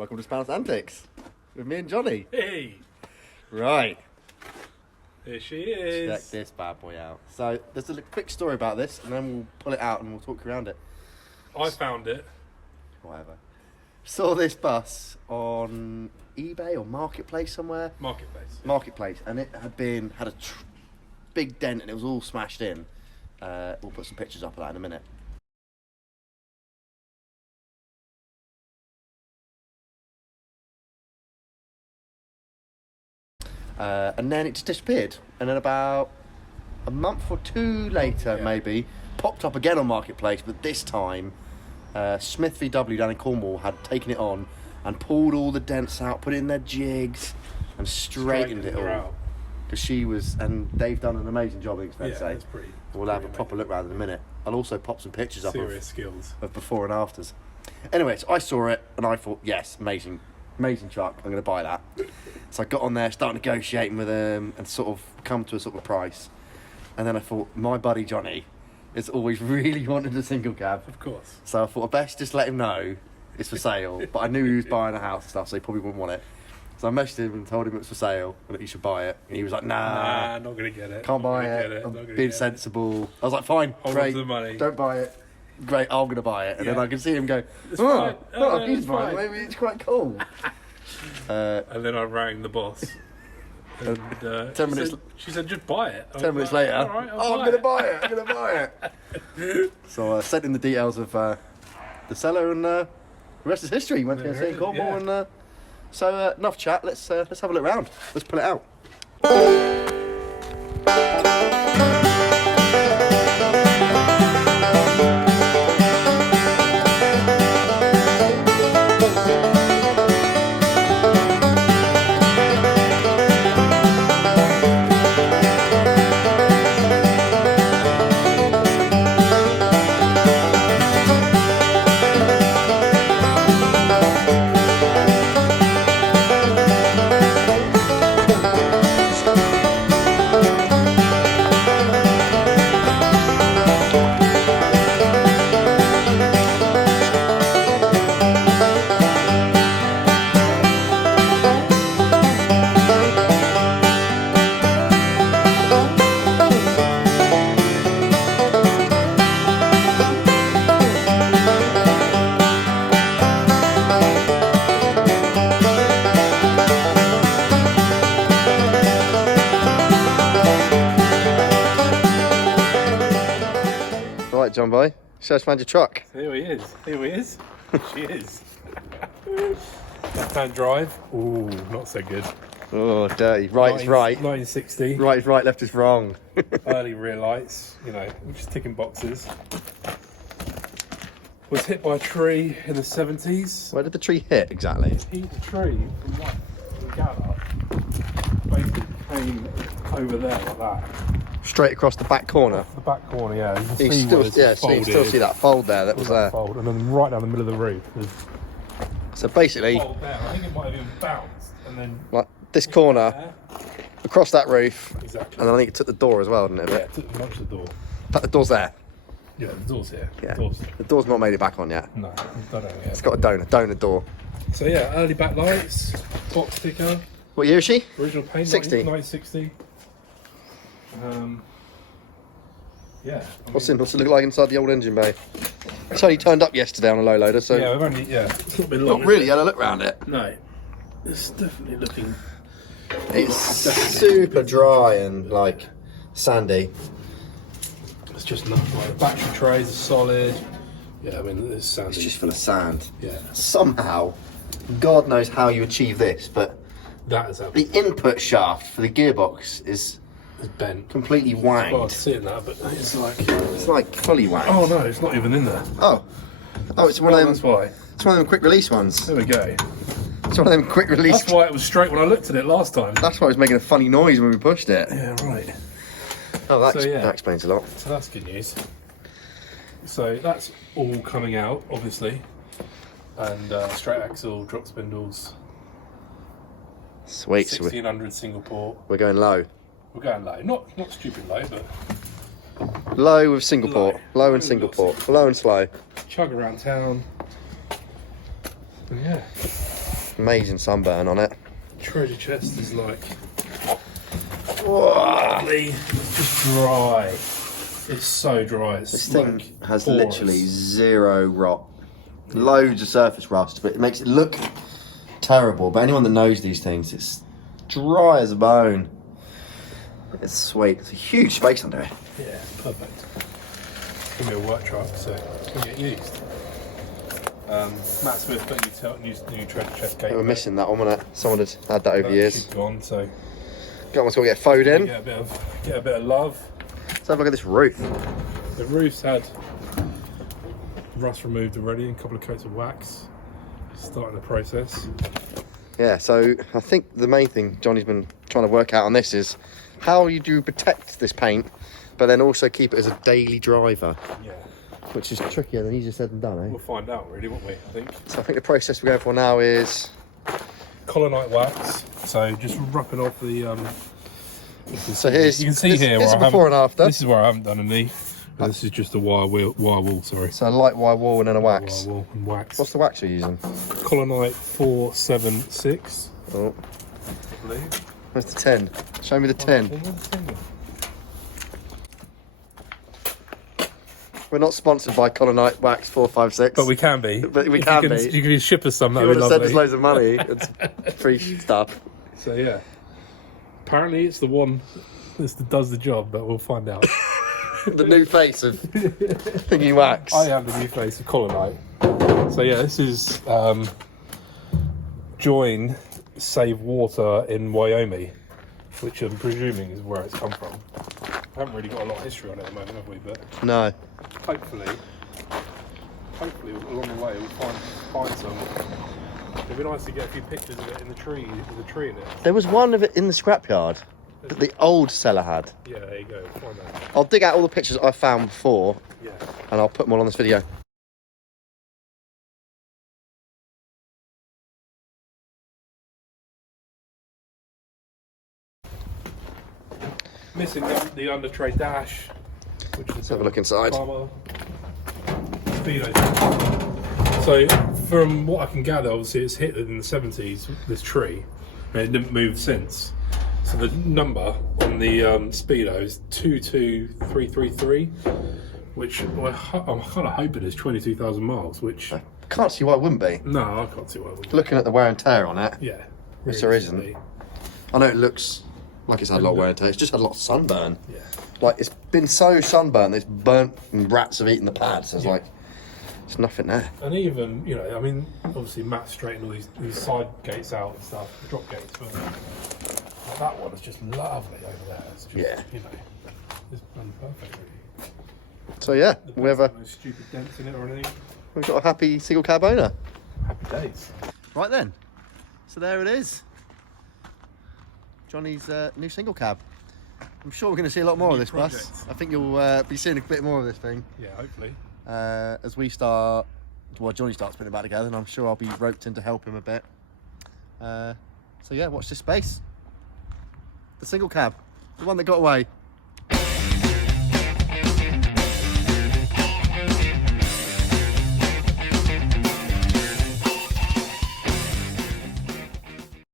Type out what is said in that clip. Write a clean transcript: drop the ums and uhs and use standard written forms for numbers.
Welcome to Spanish Antics with me and Johnny. Hey! Right. There she is. Check this bad boy out. So there's a quick story about this, and then we'll pull it out and we'll talk around it. I found it. Whatever. Saw this bus on eBay or Marketplace somewhere. Marketplace, and it had a big dent and it was all smashed in. We'll put some pictures up of that in a minute. And then it just disappeared. And then about a month or two later, maybe, popped up again on Marketplace, but this time Smith VW down in Cornwall had taken it on and pulled all the dents out, put it in their jigs and straightened it all. Because she was, and they've done an amazing job, I think it's fair to say. That's pretty. We'll have a proper look round in a minute. I'll also pop some pictures up of before and afters. Anyway, so I saw it and I thought, yes, amazing truck, I'm going to buy that. So I got on there, started negotiating with them and sort of come to a sort of price. And then I thought, my buddy Johnny has always really wanted a single cab. Of course. So I thought I'd best just let him know it's for sale. But I knew he was buying a house and stuff, so he probably wouldn't want it. So I messaged him and told him it was for sale and that he should buy it. And he was like, nah, not going to get it. Can't buy it. I'm being sensible. I was like, fine, great. The money. Don't buy it. Great, I'm going to buy it. And then I can see him go, he's fine. maybe it's quite cool. And then I rang the boss. And 10 minutes. She said, just buy it. 10 minutes later, all right, I'm going to buy it. I'm going to buy it. So I sent him the details of the seller, and the rest is history. Went to go see in Cornwall, and so enough chat. Let's have a look round. Let's pull it out. Right, John boy, show us around your truck. Here he is. She is. Left-hand drive. Ooh, not so good. Oh, dirty. Right is right. 1960. Right is right, left is wrong. Early rear lights, just ticking boxes. Was hit by a tree in the 70s. Where did the tree hit exactly? Hit the tree from Gallop. Basically came over there like that. Straight across the back corner. The back corner, yeah. You can you see still see that fold there that was there. Fold, and then right down the middle of the roof. So basically, fold there. I think it might have even bounced, and then like this corner, across that roof, exactly. And then I think it took the door as well, didn't it? Yeah, it took much of the door. But the door's there. Yeah, the door's here. Yeah, the door's not made it back on yet. No, I don't know yet. It's got a donut door. So yeah, early back lights, box sticker. What year is she? Original paint, 60. 1960. Yeah. What's it look like inside the old engine bay? It's only turned up yesterday on a low loader, so yeah, we've only it's not been long. Not really had a look round it. No, it's definitely looking. It's super dry and like sandy. It's just not like battery trays are solid. Yeah, I mean it's sandy. It's just full of sand. Yeah. Somehow, God knows how you achieve this, but that is how the input shaft for the gearbox is bent, completely wanged. Well, I'd see it now, but it's like fully wanged. Oh no, it's not even in there. Oh, it's one of them. That's why. It's one of them quick release ones. There we go. It's one of them quick release. That's why it was straight when I looked at it last time. That's why it was making a funny noise when we pushed it. Yeah, right. Oh, that explains a lot. So that's good news. So that's all coming out, obviously, and straight axle, drop spindles. Sweet. 1600 single port. We're going low. We're going low, not stupid low, but low with single port, low and single port, low and slow. Chug around town. And yeah. Amazing sunburn on it. Treasure chest is like lovely. It's just dry. It's so dry. It's This like thing has porous. literally zero rot. Loads of surface rust, but it makes it look terrible. But anyone that knows these things, it's dry as a bone. It's sweet. It's a huge space under it. Yeah, perfect. It's gonna be a work truck, so it's gonna get used. Matt Smith got new treasure chest gate. We're missing that one, wasn't it? Someone had had that over years. She's gone, so Almost got to get fowed in. get a bit of love. Let's have a look at this roof. The roof's had rust removed already and a couple of coats of wax. Starting the process. Yeah, so I think the main thing Johnny's been trying to work out on this is how you do protect this paint, but then also keep it as a daily driver. Yeah. Which is trickier than easier said than done, eh? We'll find out, really, won't we? I think. So I think the process we're going for now is Colonite wax. So just rubbing off the. so here's you can see this, here here's where a before and after. This is where I haven't done any. This is just a wire wall. Sorry. So a light wire wall and then a wax. Wire wall and wax. What's the wax you're using? Colonite 476. Oh, I believe. where's the 10? Show me the 10. We're not sponsored by Colonite Wax 456. But we can be. But we If can you be. You can ship us some. If you That'd want be to send us lovely. loads of money, it's free stuff. So yeah. Apparently it's the one that does the job, but we'll find out. The new face of thingy wax. I am the new face of Colonite. So yeah, this is Join Save Water in Wyoming, which I'm presuming is where it's come from. I haven't really got a lot of history on it at the moment, have we? But No. hopefully along the way we'll find some. It'd be nice to get a few pictures of it in the tree, with a tree in it. There was one of it in the scrapyard that the old seller had. Yeah, there you go. Find that. I'll dig out all the pictures I found before Yeah. and I'll put them all on this video. Missing the under tray dash, which is Let's have a look inside. So, from what I can gather, obviously it's hit in the 70s, this tree, and it didn't move since. So the number on the Speedo is 22333, which I'm kind of hoping is 22,000 miles, which... I can't see why it wouldn't be. No, I can't see why it would. Looking at the wear and tear on it, Yeah. which there isn't. I know it looks like it's had a lot of wear and tear. It's just had a lot of sunburn. Yeah. Like, it's been so sunburnt, it's burnt and rats have eaten the pads. So it's like, there's nothing there. And even, you know, I mean, obviously Matt straightened all these side gates out and stuff, drop gates, but like, that one is just lovely over there. It's just, Yeah. you know, it's done perfect, really. So yeah, The we have no stupid dents in it or anything. we've got a happy single cab owner. Happy days. Right then, so there it is. Johnny's new single cab. I'm sure we're going to see a lot more of this bus. I think you'll be seeing a bit more of this thing. Yeah, hopefully. As we start, well, Johnny starts putting it back together, and I'm sure I'll be roped in to help him a bit. So yeah, watch this space. The single cab, the one that got away.